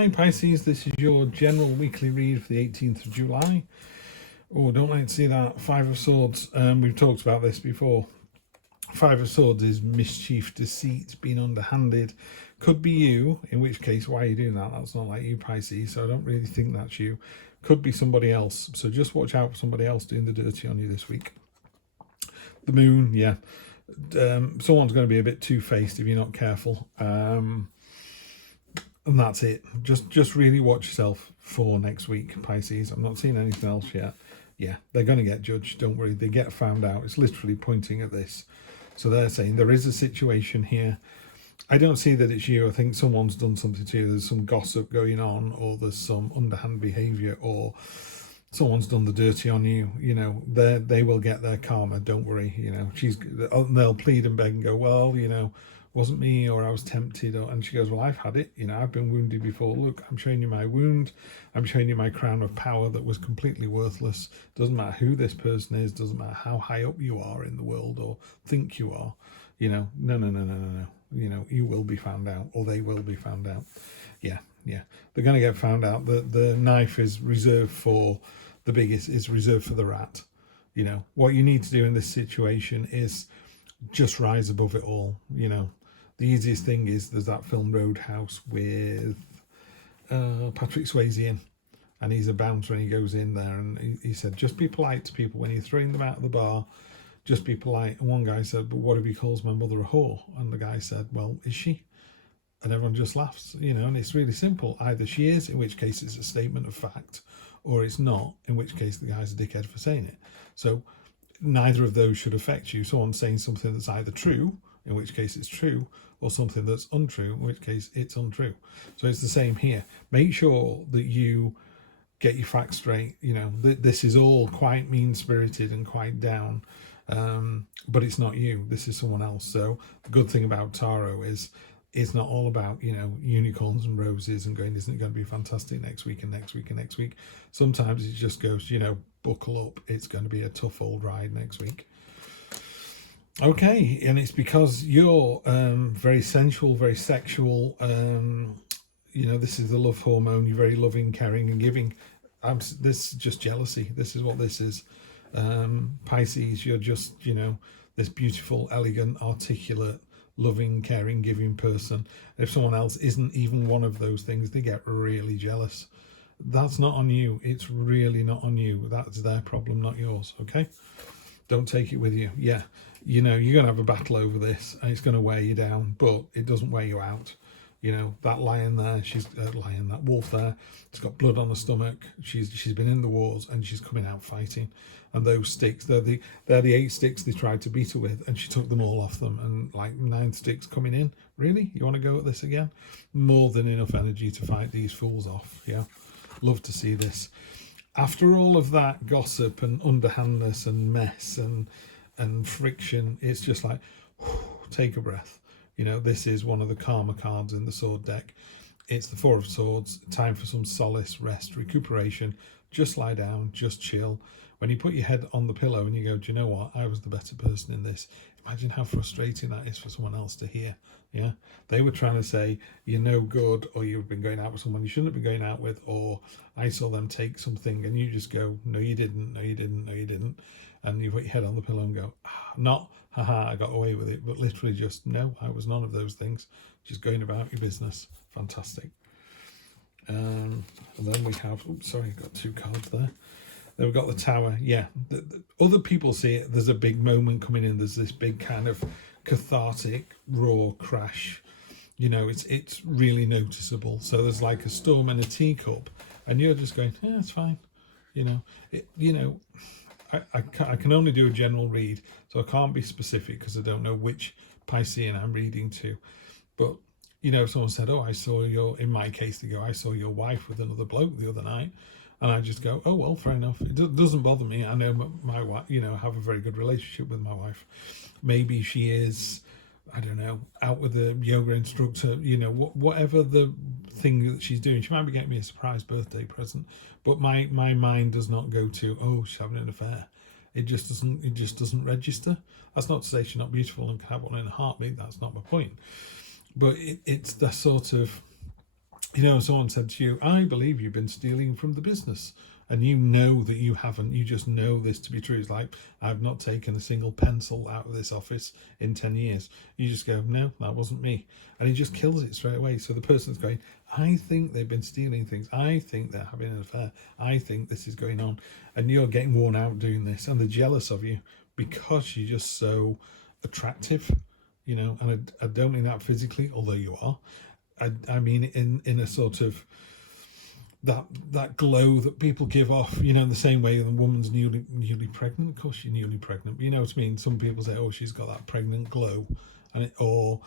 Hi Pisces, this is your general weekly read for the 18th of July. Oh, don't like to see that. Five of Swords. We've talked about this before. Five of Swords is mischief, deceit, being underhanded. Could be you, in which case, why are you doing that? That's not like you, Pisces, so I don't really think that's you. Could be somebody else, so just watch out for somebody else doing the dirty on you this week. The Moon, yeah. Someone's going to be a bit two-faced if you're not careful. And that's it. Just really watch yourself for next week, Pisces. I'm not seeing anything else yet. Yeah, they're going to get judged. Don't worry. They get found out. It's literally pointing at this. So they're saying there is a situation here. I don't see that it's you. I think someone's done something to you. There's some gossip going on, or there's some underhand behaviour, or someone's done the dirty on you. You know, they will get their karma. Don't worry. You know, they'll plead and beg and go, well, you know, wasn't me, or I was tempted, and she goes, well, I've had it, you know, I've been wounded before. Look, I'm showing you my wound. I'm showing you my crown of power that was completely worthless. Doesn't matter who this person is, doesn't matter how high up you are in the world or think you are, you know, no, you know, you will be found out, or they will be found out. Yeah, they're going to get found out. The knife is reserved for the biggest, is reserved for the rat. You know, what you need to do in this situation is just rise above it all. You know, the easiest thing is, there's that film Roadhouse with Patrick Swayze in, and he's a bouncer and he goes in there and he said, just be polite to people when you're throwing them out of the bar. Just be polite. And one guy said, but what if he calls my mother a whore? And the guy said, well, is she? And everyone just laughs, you know. And it's really simple. Either she is, in which case it's a statement of fact, or it's not, in which case the guy's a dickhead for saying it. So neither of those should affect you. Someone saying something that's either true, in which case it's true, or something that's untrue, in which case it's untrue. So it's the same here. Make sure that you get your facts straight. You know, this is all quite mean-spirited and quite down, but it's not you. This is someone else. So the good thing about tarot is it's not all about, you know, unicorns and roses and going, isn't it going to be fantastic next week and next week and next week? Sometimes it just goes, you know, buckle up. It's going to be a tough old ride next week. Okay, and it's because you're very sensual, very sexual. You know, this is the love hormone. You're very loving, caring, and giving. This is just jealousy. This is what this is. Pisces, you're just, you know, this beautiful, elegant, articulate, loving, caring, giving person. If someone else isn't even one of those things, they get really jealous. That's not on you. It's really not on you. That's their problem, not yours. Okay, don't take it with you. Yeah, you know, you're gonna have a battle over this and it's gonna wear you down, but it doesn't wear you out. You know, that lion there, that wolf there, it's got blood on the stomach. She's been in the wars and she's coming out fighting. And those sticks, they're the 8 sticks they tried to beat her with, and she took them all off them. And like 9 sticks coming in. Really? You want to go at this again? More than enough energy to fight these fools off. Yeah, love to see this. After all of that gossip and underhandness and mess and friction, it's just like, whew, take a breath. You know, this is one of the karma cards in the sword deck. It's the Four of Swords. Time for some solace, rest, recuperation. Just lie down, just chill. When you put your head on the pillow and you go, do you know what? I was the better person in this. Imagine how frustrating that is for someone else to hear. Yeah, they were trying to say you're no good, or you've been going out with someone you shouldn't have been going out with, or I saw them take something, and you just go, no, you didn't, no, you didn't, no, you didn't. And you put your head on the pillow and go, not, haha, I got away with it, but literally just, no, I was none of those things. Just going about your business. Fantastic. And then we have, oops, sorry, got 2 cards there. Then we've got the Tower. Yeah, the other people see it. There's a big moment coming in. There's this big kind of cathartic, raw crash. You know, it's really noticeable. So there's like a storm in a teacup, and you're just going, yeah, it's fine. You know, I can only do a general read, so I can't be specific because I don't know which Piscean I'm reading to. But, you know, if someone said, oh, I saw in my case, they go, I saw your wife with another bloke the other night. And I just go, oh, well, fair enough. It doesn't bother me. I know my wife, you know, have a very good relationship with my wife. Maybe she is, I don't know, out with a yoga instructor, you know, whatever the thing that she's doing. She might be getting me a surprise birthday present. But my mind does not go to, oh, she's having an affair. It just doesn't register. That's not to say she's not beautiful and can have one in a heartbeat. That's not my point. But it's the sort of, You know, someone said to you, I believe you've been stealing from the business. And you know that you haven't. You just know this to be true. It's like, I've not taken a single pencil out of this office in 10 years. You just go, no, that wasn't me. And he just kills it straight away. So the person's going, I think they've been stealing things. I think they're having an affair. I think this is going on. And you're getting worn out doing this. And they're jealous of you because you're just so attractive, you know. And I don't mean that physically, although you are. I mean in a sort of that glow that people give off, you know, in the same way the woman's newly pregnant. Of course, you're newly pregnant, but you know what I mean. Some people say, "Oh, she's got that pregnant glow," or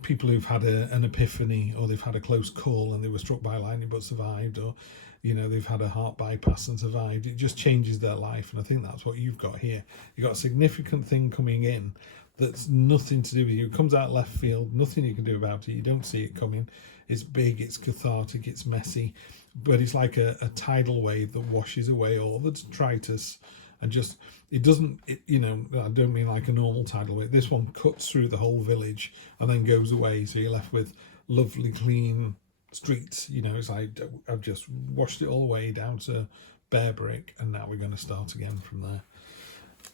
people who've had an epiphany, or they've had a close call and they were struck by lightning but survived, or you know, they've had a heart bypass and survived. It just changes their life, and I think that's what you've got here. You've got a significant thing coming in that's nothing to do with you. It comes out left field, nothing you can do about it. You don't see it coming. It's big, it's cathartic, it's messy, but it's like a tidal wave that washes away all the detritus and just, it doesn't, you know, I don't mean like a normal tidal wave. This one cuts through the whole village and then goes away. So you're left with lovely, clean streets. You know, it's like, I've just washed it all away down to bare brick, and now we're going to start again from there.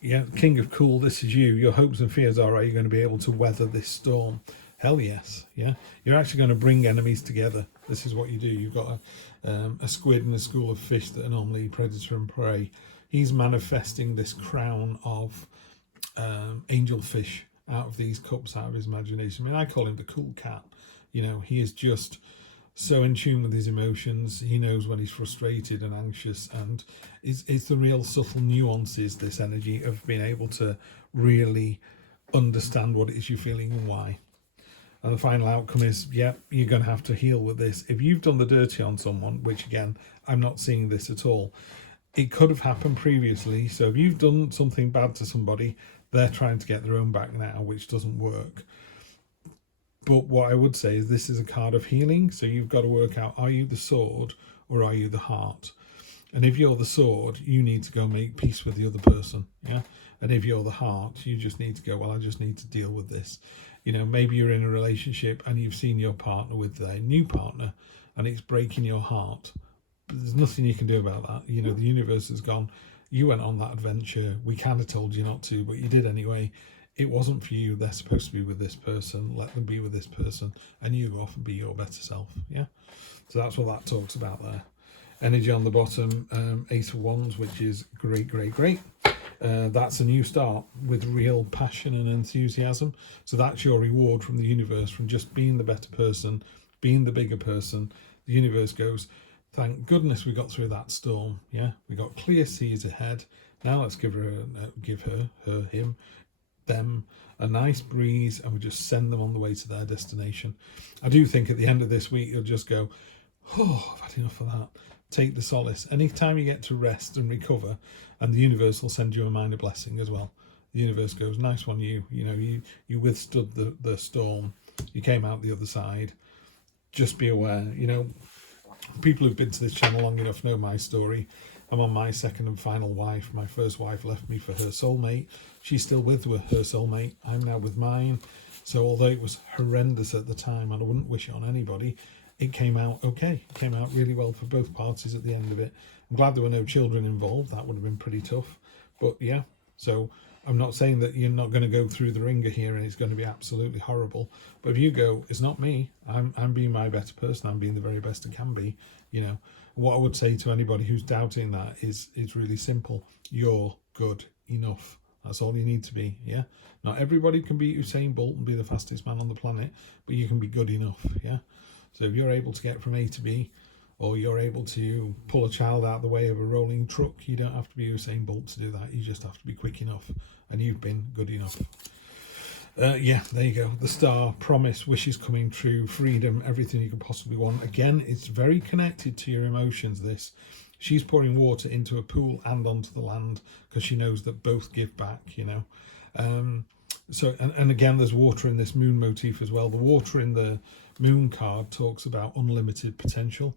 Yeah, King of Cool, this is you. Your hopes and fears are you going to be able to weather this storm? Hell yes, yeah. You're actually going to bring enemies together. This is what you do. You've got a squid and a school of fish that are normally predator and prey. He's manifesting this crown of angel fish out of these cups, out of his imagination. I mean, I call him the cool cat. You know, he is just so in tune with his emotions. He knows when he's frustrated and anxious, and it's the real subtle nuances, this energy of being able to really understand what it is you're feeling and why. And the final outcome is, yeah, you're going to have to heal with this. If you've done the dirty on someone, which again, I'm not seeing this at all, it could have happened previously. So if you've done something bad to somebody, they're trying to get their own back now, which doesn't work. But what I would say is this is a card of healing. So you've got to work out, are you the sword or are you the heart? And if you're the sword, you need to go make peace with the other person. Yeah. And if you're the heart, you just need to go, well, I just need to deal with this. You know, maybe you're in a relationship and you've seen your partner with their new partner and it's breaking your heart. But there's nothing you can do about that. You know, the universe has gone, you went on that adventure. We kind of told you not to, but you did anyway. It wasn't for you. They're supposed to be with this person. Let them be with this person. And you go off and be your better self. Yeah. So that's what that talks about there. Energy on the bottom, Ace of Wands, which is great, great, great. That's a new start with real passion and enthusiasm. So that's your reward from the universe, from just being the better person, being the bigger person. The universe goes, thank goodness we got through that storm. Yeah, we got clear seas ahead. Now let's give him, them a nice breeze, and we just send them on the way to their destination. I do think at the end of this week you'll just go, oh, I've had enough of that. Take the solace. Anytime you get to rest and recover, and the universe will send you a minor blessing as well. The universe goes, nice one, you know, you withstood the storm. You came out the other side. Just be aware, you know, people who've been to this channel long enough know my story. I'm on my second and final wife. My first wife left me for her soulmate. She's still with her soulmate. I'm now with mine. So although it was horrendous at the time, and I wouldn't wish it on anybody, it came out okay. It came out really well for both parties at the end of it. I'm glad there were no children involved. That would have been pretty tough. But yeah, so I'm not saying that you're not going to go through the ringer here and it's going to be absolutely horrible. But if you go, it's not me. I'm being my better person. I'm being the very best I can be. You know, what I would say to anybody who's doubting that is it's really simple. You're good enough. That's all you need to be. Yeah. Not everybody can be Usain Bolt and be the fastest man on the planet, but you can be good enough. Yeah. So if you're able to get from A to B, or you're able to pull a child out of the way of a rolling truck, you don't have to be Usain Bolt to do that. You just have to be quick enough, and you've been good enough. Yeah, there you go. The star, promise, wishes coming true, freedom, everything you could possibly want. Again, it's very connected to your emotions, this. She's pouring water into a pool and onto the land because she knows that both give back, you know. So, and again, there's water in this moon motif as well. The water in the moon card talks about unlimited potential.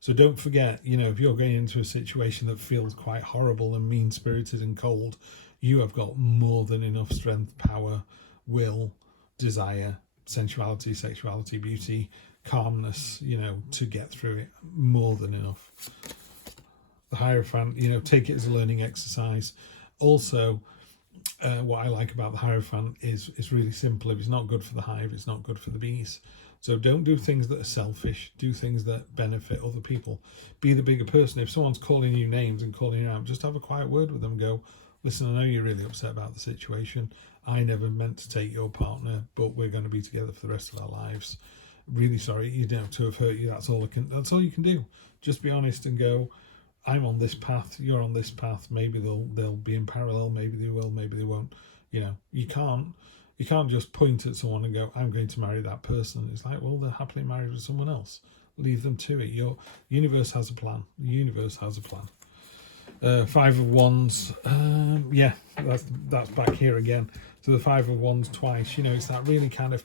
So don't forget, you know, if you're going into a situation that feels quite horrible and mean-spirited and cold, you have got more than enough strength, power, will, desire, sensuality, sexuality, beauty, calmness, you know, to get through it. More than enough. The Hierophant, you know, take it as a learning exercise. Also, what I like about the Hierophant is it's really simple. If it's not good for the hive, it's not good for the bees. So don't do things that are selfish. Do things that benefit other people. Be the bigger person. If someone's calling you names and calling you out, just have a quiet word with them. Go, listen, I know you're really upset about the situation. I never meant to take your partner, but we're going to be together for the rest of our lives. Really sorry, you don't have to have hurt you. That's all you can do. Just be honest and go, I'm on this path, you're on this path. Maybe they'll be in parallel, maybe they will, maybe they won't. You know, you can't just point at someone and go, I'm going to marry that person. It's like, well, they're happily married with someone else. Leave them to it. Your universe has a plan. The universe has a plan. Five of Wands. Yeah, that's back here again. So the Five of Wands twice. You know, it's that really kind of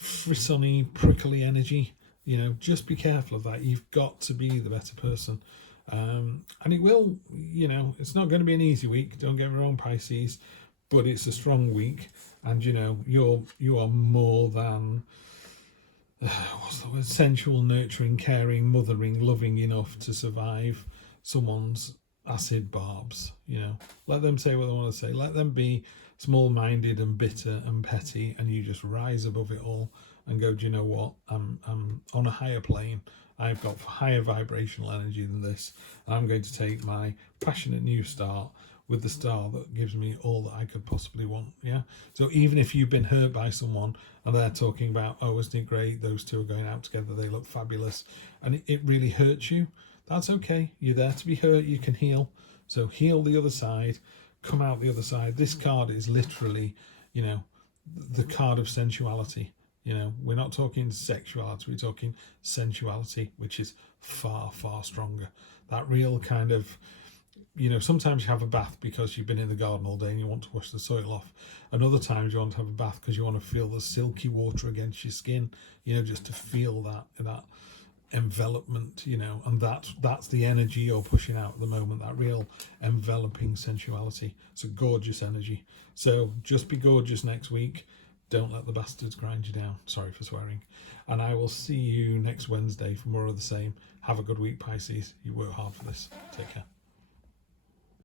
frissony, prickly energy. You know, just be careful of that. You've got to be the better person. And it will, you know, it's not going to be an easy week. Don't get me wrong, Pisces, but it's a strong week. And, you know, you are more than, what's the word, sensual, nurturing, caring, mothering, loving enough to survive someone's acid barbs. You know, let them say what they want to say. Let them be small-minded and bitter and petty, and you just rise above it all and go, do you know what? I'm on a higher plane. I've got higher vibrational energy than this, and I'm going to take my passionate new start with the star that gives me all that I could possibly want. Yeah. So even if you've been hurt by someone and they're talking about, oh, isn't it great? Those two are going out together. They look fabulous. And it really hurts you. That's okay. You're there to be hurt. You can heal. So heal the other side, come out the other side. This card is literally, you know, the card of sensuality. You know, we're not talking sexuality, we're talking sensuality, which is far, far stronger. That real kind of, you know, sometimes you have a bath because you've been in the garden all day and you want to wash the soil off. And other times you want to have a bath because you want to feel the silky water against your skin, you know, just to feel that envelopment, you know, and that's the energy you're pushing out at the moment, that real enveloping sensuality. It's a gorgeous energy. So just be gorgeous next week. Don't let the bastards grind you down. Sorry for swearing. And I will see you next Wednesday for more of the same. Have a good week, Pisces. You work hard for this. Take care.